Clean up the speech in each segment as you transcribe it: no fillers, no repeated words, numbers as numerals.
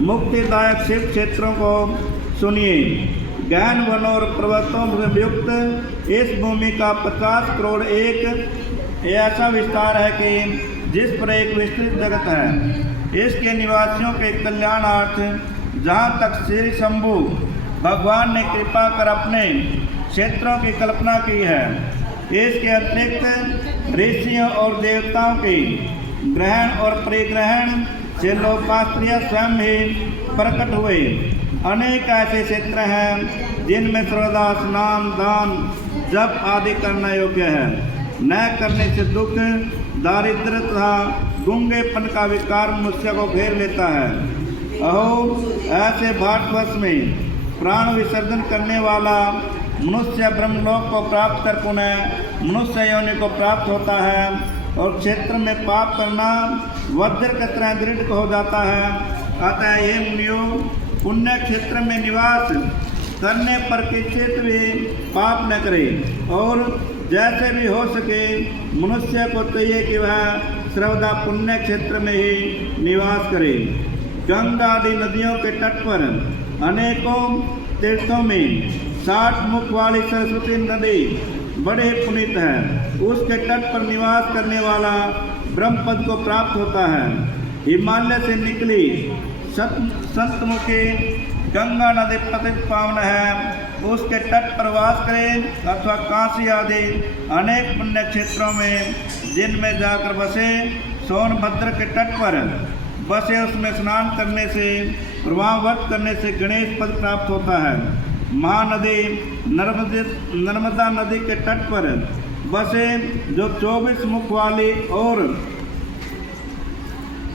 मुक्तिदायक शिव क्षेत्रों को सुनिए। गहन वनों और पर्वतों से युक्त इस भूमि का 50 करोड़ एक ऐसा विस्तार है कि जिस पर एक विस्तृत जगत है। इसके निवासियों के कल्याणार्थ जहाँ तक श्री शंभु भगवान ने कृपा कर अपने क्षेत्रों की कल्पना की है, इसके अतिरिक्त ऋषियों और देवताओं के ग्रहण और परिग्रहण से लोकाश्रय स्वयं ही प्रकट हुए। अनेक ऐसे क्षेत्र हैं जिनमें सर्वदा स्नान, दान, जप आदि करना योग्य है। न करने से दुख, दारिद्र्य तथा गूंगेपन का विकार मनुष्य को घेर लेता है। अहो, ऐसे भारतवर्ष में प्राण विसर्जन करने वाला मनुष्य ब्रह्मलोक को प्राप्त कर पुनः मनुष्य योनि को प्राप्त होता है और क्षेत्र में पाप करना वज्र की तरह दृढ़ हो जाता है। अतः ये मुनियों, पुण्य क्षेत्र में निवास करने पर किंचित भी पाप न करे और जैसे भी हो सके मनुष्य को चाहिए कि वह सर्वदा पुण्य क्षेत्र में ही निवास करे। गंगा आदि नदियों के तट पर अनेकों तीर्थों में 60 मुख वाली सरस्वती नदी बड़े पुनीत है। उसके तट पर निवास करने वाला ब्रह्मपद को प्राप्त होता है। हिमालय से निकली संतमुखी गंगा नदी पतित पावन है। उसके तट पर वास करें अथवा काशी आदि अनेक पुण्य क्षेत्रों में जिनमें जाकर बसे, सोनभद्र के तट पर बसे, उसमें स्नान करने से, प्रवाह व्रत करने से गणेश पद प्राप्त होता है। महानदी नर्मदा नदी के तट पर बसे, जो 24 मुख वाली और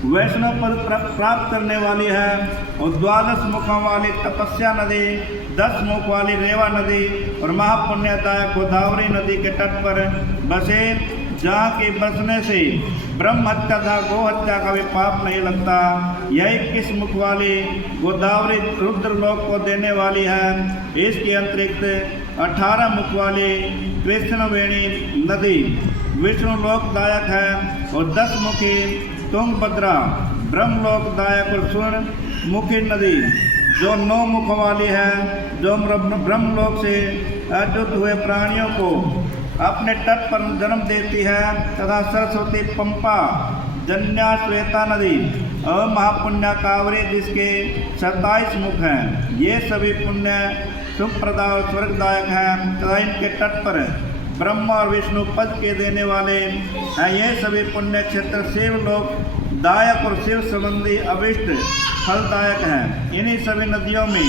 वैष्णव पद प्राप्त करने वाली है, और 12 मुखों वाली तपस्या नदी, 10 मुख वाली रेवा नदी और महापुण्यदायक गोदावरी नदी के तट पर बसे, जहाँ के बसने से ब्रह्म हत्या तथा गो हत्या का भी पाप नहीं लगता। यह 21 मुख वाली गोदावरी रुद्रलोक को देने वाली है। इसके अतिरिक्त 18 मुख वाली कृष्णवेणी नदी विष्णु लोकदायक है और 10 मुखी तुंगभद्रा ब्रह्मलोकदायक और स्वर्ण मुखी नदी जो 9 मुखों वाली है, जो ब्रह्मलोक से अच्युत हुए प्राणियों को अपने तट पर जन्म देती है, तथा सरस्वती, पंपा, जन्या, श्वेता नदी और महापुण्य कावरी जिसके 27 मुख हैं। ये सभी पुण्य सुखप्रदा और स्वर्गदायक हैं तथा इनके तट पर ब्रह्मा और विष्णु पद के देने वाले हैं। ये सभी पुण्य क्षेत्र शिव लोक दायक और शिव संबंधी अभिष्ट फलदायक हैं। इन्हीं सभी नदियों में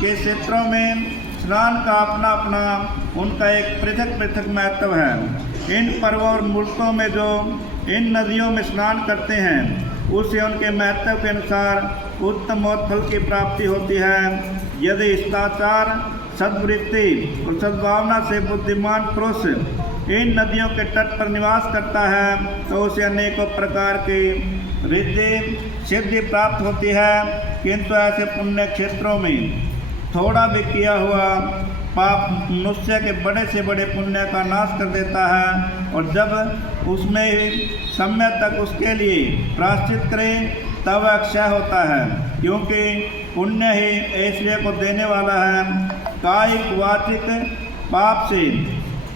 के क्षेत्रों में स्नान का अपना अपना उनका एक पृथक पृथक महत्व है। इन पर्वों और मुल्कों में जो इन नदियों में स्नान करते हैं, उससे उनके महत्व के अनुसार उत्तम फल की प्राप्ति होती है। यदि शिष्टाचार, सद्वृत्ति और सद्भावना से बुद्धिमान पुरुष इन नदियों के तट पर निवास करता है, तो उसे अनेकों प्रकार की रिद्धि सिद्धि प्राप्त होती है। किंतु ऐसे पुण्य क्षेत्रों में थोड़ा भी किया हुआ पाप मनुष्य के बड़े से बड़े पुण्य का नाश कर देता है, और जब उसमें समय तक उसके लिए प्रायश्चित करें तब अक्षय होता है, क्योंकि पुण्य ही ऐश्वर्य को देने वाला है। कायिक वाचिक पाप से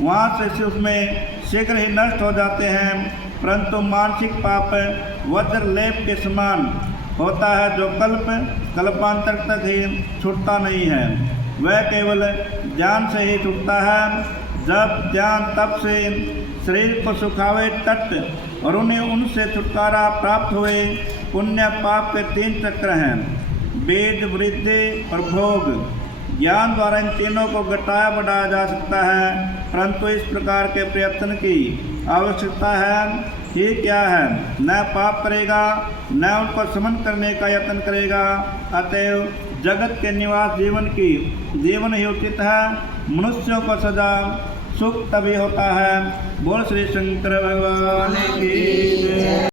वहाँ से उसमें शीघ्र ही नष्ट हो जाते हैं, परंतु मानसिक पाप वज्र लेप के समान होता है, जो कल्पांतर तक ही छूटता नहीं है। वह केवल ज्ञान से ही छूटता है। जब ज्ञान तप से शरीर को सुखावे तट और उन्हें उनसे छुटकारा प्राप्त हुए। पुण्य पाप के 3 चक्र हैं, वेद, वृद्धि और भोग। ज्ञान द्वारा इन तीनों को घटाया बढ़ाया जा सकता है, परंतु इस प्रकार के प्रयत्न की आवश्यकता है। ये क्या है? न पाप करेगा, न उनको समन करने का यत्न करेगा। अतएव जगत के निवास जीवन ही उचित है। मनुष्यों को सदा सुख तभी होता है। बोल श्री शंकर भगवान की जय।